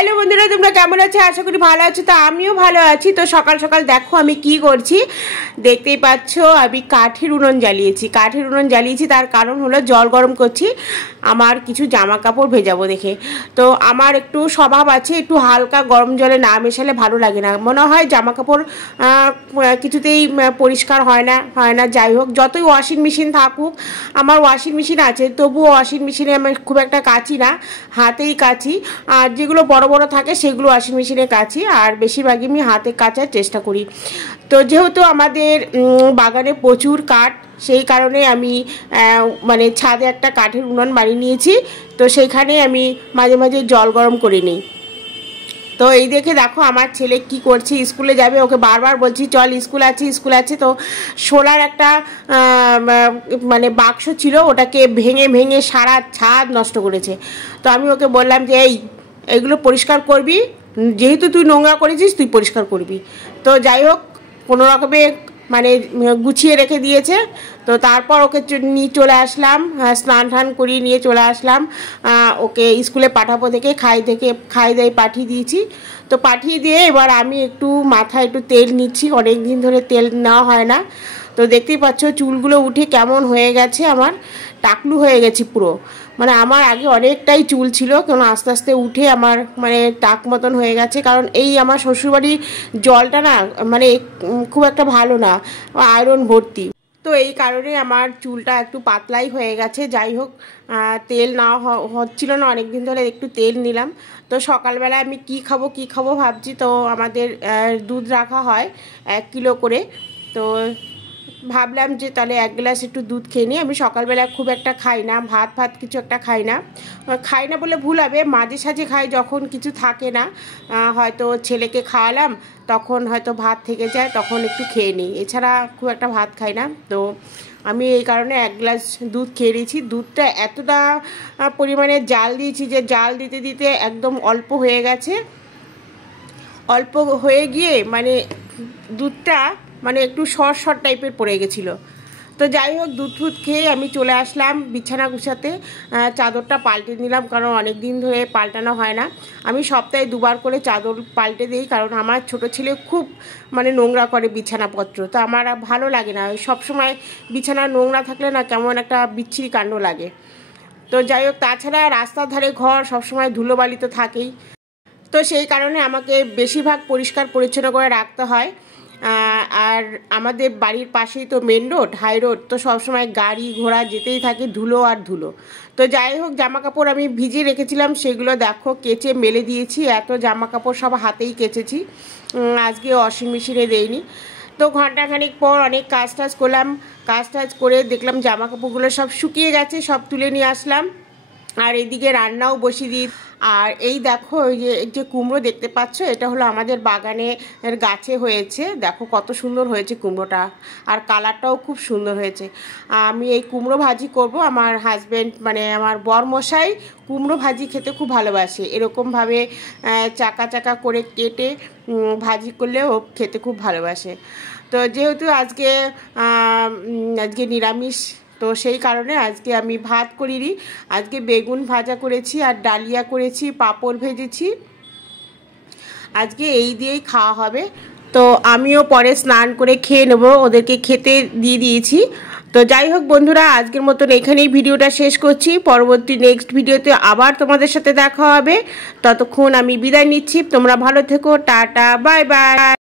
Hello বন্ধুরা, তোমরা কেমন আছো? আশা করি ভালো আছো। তো আমিও ভালো আছি। তো সকাল সকাল দেখো আমি কি করছি, দেখতেই পাচ্ছ আমি কাঠের উনুন জ্বালিয়েছি। তার কারণ হলো জল গরম করছি আমার কিছু জামা কাপড় ভেজাবো দেখে। তো আমার একটু স্বভাব আছে, একটু হালকা গরম জলে না মেশালে ভালো লাগে না, মনে হয় জামা কাপড় কিছুতেই পরিষ্কার হয় না। যাই হোক, যতই ওয়াশিং মেশিন থাকুক, আমার ওয়াশিং মেশিন আছে, তবুও ওয়াশিং মেশিনে আমি খুব একটা কাচি না, হাতেই কাচি। আর যেগুলো বড় বড় থাকে সেগুলো ওয়াশিং মেশিনে কাচি, আর বেশিরভাগই আমি হাতে কাচার চেষ্টা করি। তো যেহেতু আমাদের বাগানে প্রচুর কাঠ, সেই কারণে আমি মানে ছাদে একটা কাঠের উনুন বানিয়ে নিয়েছি। তো সেইখানে আমি মাঝে মাঝে জল গরম করে নিই। তো এই দেখে দেখো আমার ছেলে কি করছে, স্কুলে যাবে, ওকে বারবার বলছি চল স্কুল আছে। তো সোলার একটা মানে বাক্স ছিল, ওটাকে ভেঙে সারা ছাদ নষ্ট করেছে। তো আমি ওকে বললাম যে এইগুলো পরিষ্কার করবি, যেহেতু তুই নোংরা করেছিস তুই পরিষ্কার করবি। তো যাই হোক, কোনো রকমে মানে গুছিয়ে রেখে দিয়েছে। তো তারপর ওকে নিয়ে চলে আসলাম, স্নান টান করিয়ে নিয়ে চলে আসলাম। ওকে স্কুলে পাঠাবো দেখে খাই দিয়ে পাঠিয়ে দিয়েছি। তো পাঠিয়ে দিয়ে এবার আমি একটু মাথায় একটু তেল নিচ্ছি, অনেক দিন ধরে তেল নেওয়া হয় না। তো দেখতেই পাচ্ছ চুলগুলো উঠে কেমন হয়ে গেছে, আমার টাকলু হয়ে গেছে পুরো। মানে আমার আগে অনেকটাই চুল ছিল, কেন আস্তে আস্তে উঠে আমার মানে টাক মতন হয়ে গেছে। কারণ এই আমার শ্বশুরবাড়ির জলটা না মানে খুব একটা ভালো না, আয়রন ভর্তি। তো এই কারণে আমার চুলটা একটু পাতলাই হয়ে গেছে। যাই হোক, তেল না হচ্ছিল না অনেক দিন ধরে, একটু তেল নিলাম। তো সকালবেলা আমি কি খাবো ভাবছি। তো আমাদের দুধ রাখা হয় 1 কিলো করে। তো ভাবলাম যে তাহলে 1 গ্লাস একটু দুধ খেয়ে নিই। আমি সকালবেলা খুব একটা খাই না, ভাত কিছু একটা খাই না বলে ভুল হবে, মাঝে সাঝে খাই যখন কিছু থাকে না, হয়তো ছেলেকে খাওয়ালাম তখন হয়তো ভাত থেকে যায়, তখন একটু খেয়ে নিই, এছাড়া খুব একটা ভাত খাই না। তো আমি এই কারণে 1 গ্লাস দুধ খেয়ে নিয়েছি। দুধটা এতটা পরিমাণে জাল দিয়েছি যে জাল দিতে দিতে একদম অল্প হয়ে গেছে, অল্প হয়ে গিয়ে মানে দুধটা মানে একটু শর্ট টাইপের পড়ে গেছিলো। তো যাই হোক, দুধ খেয়ে আমি চলে আসলাম বিছানা গুছাতে। চাদরটা পাল্টে নিলাম, কারণ অনেক দিন ধরে পাল্টানো হয় না। আমি সপ্তাহে 2 বার করে চাদর পাল্টে দিই, কারণ আমার ছোট ছেলে খুব মানে নোংরা করে বিছানাপত্র। তো আমার ভালো লাগে না, সবসময় বিছানা নোংরা থাকলে না কেমন একটা বিচ্ছিরি কাণ্ড লাগে। তো যাই হোক, তাছাড়া রাস্তার ধারে ঘর, সবসময় ধুলোবালি তো থাকেই। তো সেই কারণে আমাকে বেশিরভাগ পরিষ্কার পরিচ্ছন্ন করে রাখতে হয়। আর আমাদের বাড়ির পাশেই তো মেন রোড, হাই রোড, তো সবসময় গাড়ি ঘোড়া যেতেই থাকে, ধুলো আর ধুলো। তো যাই হোক, জামা কাপড় আমি ভিজিয়ে রেখেছিলাম, সেগুলো দেখো কেচে মেলে দিয়েছি। এত জামা কাপড় সব হাতেই কেচেছি, আজকে ওয়াশিং মেশিনে দেইনি। তো ঘন্টাখানিক পর অনেক কাজ করলাম, কাজ করে দেখলাম জামা কাপড়গুলো সব শুকিয়ে গেছে, সব তুলে নিয়ে আসলাম। আর এদিকে রান্নাও বসিয়ে দিই। আর এই দেখো, ওই যে কুমড়ো দেখতে পাচ্ছ, এটা হলো আমাদের বাগানের গাছে হয়েছে। দেখো কত সুন্দর হয়েছে কুমড়োটা, আর কালারটাও খুব সুন্দর হয়েছে। আমি এই কুমড়ো ভাজি করব। আমার হাজব্যান্ড মানে আমার বরমশাই কুমড়ো ভাজি খেতে খুব ভালোবাসে, এরকমভাবে চাকা করে কেটে ভাজি করলেও খেতে খুব ভালোবাসে। তো যেহেতু আজকে নিরামিষ, তো সেই কারণে আজকে আমি ভাত করিনি, আজকে বেগুন ভাজা করেছি আর ডালিয়া করেছি, পাঁপড় ভেজেছি। আজকে এই দিয়েই খাওয়া হবে। তো আমিও পরে স্নান করে খেয়ে নেব, ওদেরকে খেতে দিয়ে দিয়েছি। তো যাই হোক বন্ধুরা, আজকের মতন এখানেই ভিডিওটা শেষ করছি। পরবর্তী নেক্সট ভিডিওতে আবার তোমাদের সাথে দেখা হবে। ততক্ষণ আমি বিদায় নিচ্ছি, তোমরা ভালো থেকো, টাটা, বাই বাই।